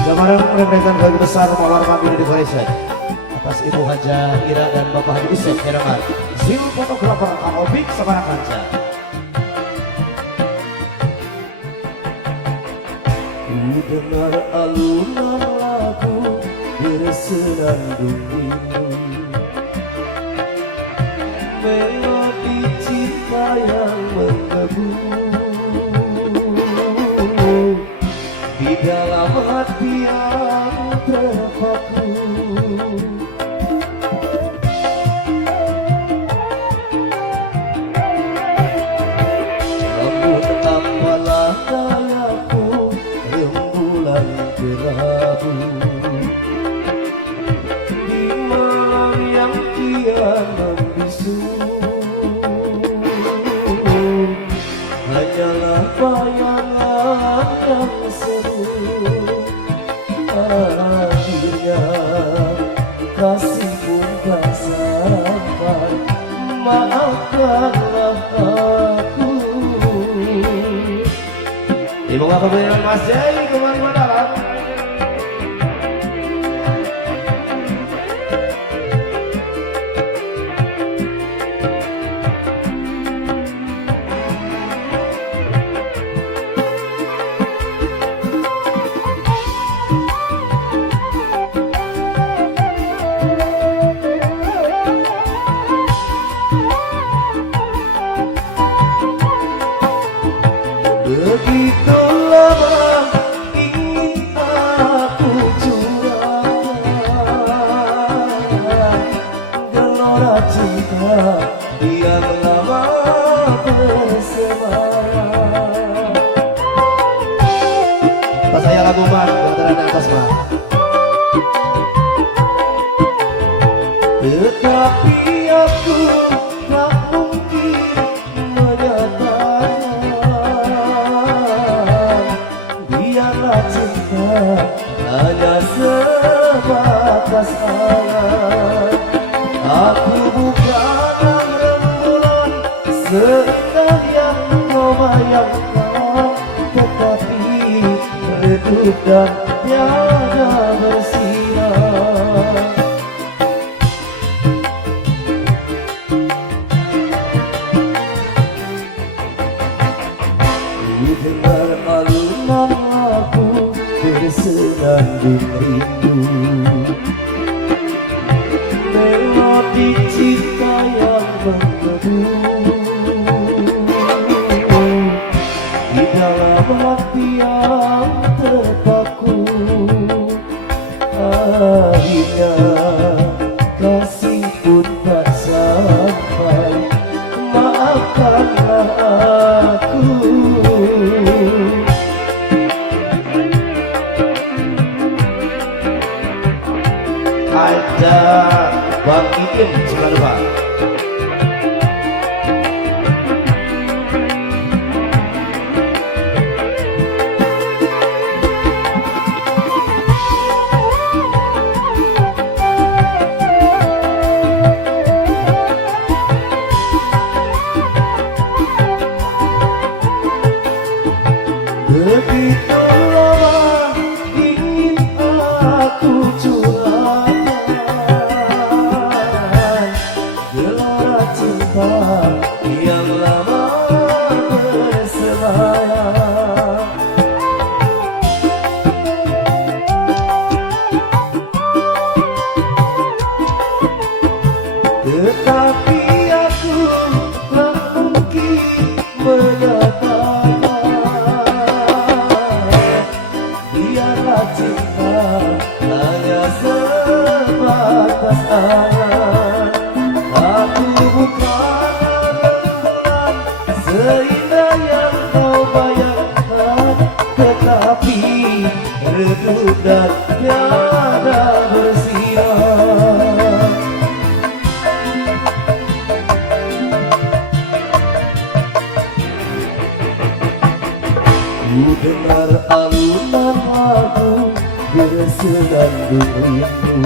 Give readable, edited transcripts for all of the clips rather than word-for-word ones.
Gambaran merepresentasi keluarga besar Mawar Mabir di Korea atas Ibu Haja Ira dan Bapak Haji Usep Heraman, Zil fotografer Amobik Sabana Kanca. Ku dengar alunan lagu bersenandung rindu, melodi cinta yang menggebu di dalam hati yang terpaku. Rambut apalah dayaku, rembulan kerabu di malam yang kian membisu, hanyalah bayangan yang seru. Akhirnya kasih pun tak sampai, maafkanlah aku. Ibu ngapa beriman Mas Jai kembali mendalam. Begitu lama ingin aku curahkan gelora cinta yang lama bersemarak. Pas saya lagu Bang, yang atas Bang. Tetapi aku tak mungkin hanya sebatas angan. Aku bukan rembulan seindah yang kau bayangkan, tetapi redup dan tiada bersinar. Ku dengar alunan lagu bersenandung rindu, melodi cinta yang menggebu di dalam hati yang terpaku. Akhirnya kasih pun tak sampai, maafkanlah aku. Ada Bang Iim sebelah depan. Begitu lama ingin aku curahkan gelora cinta yang lama bersemayam. Tetapi aku tak mungkin menyatakan, biarlah cinta hanya sebatas angan. Aku bukan rembulan seindah yang kau bayangkan, tetapi redup dan tiada bersinar. Ku dengar alunan lagu bersenandung rindu,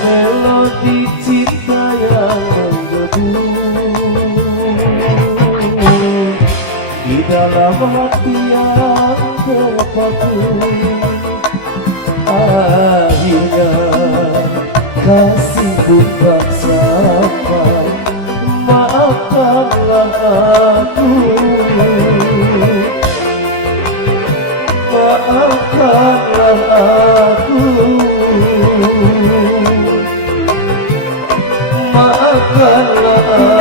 melodi cinta yang menggebu di dalam hati yang terpaku. aku. Akhirnya kasih pun tak sampai. Maafkanlah aku, maafkanlah aku, maafkanlah aku.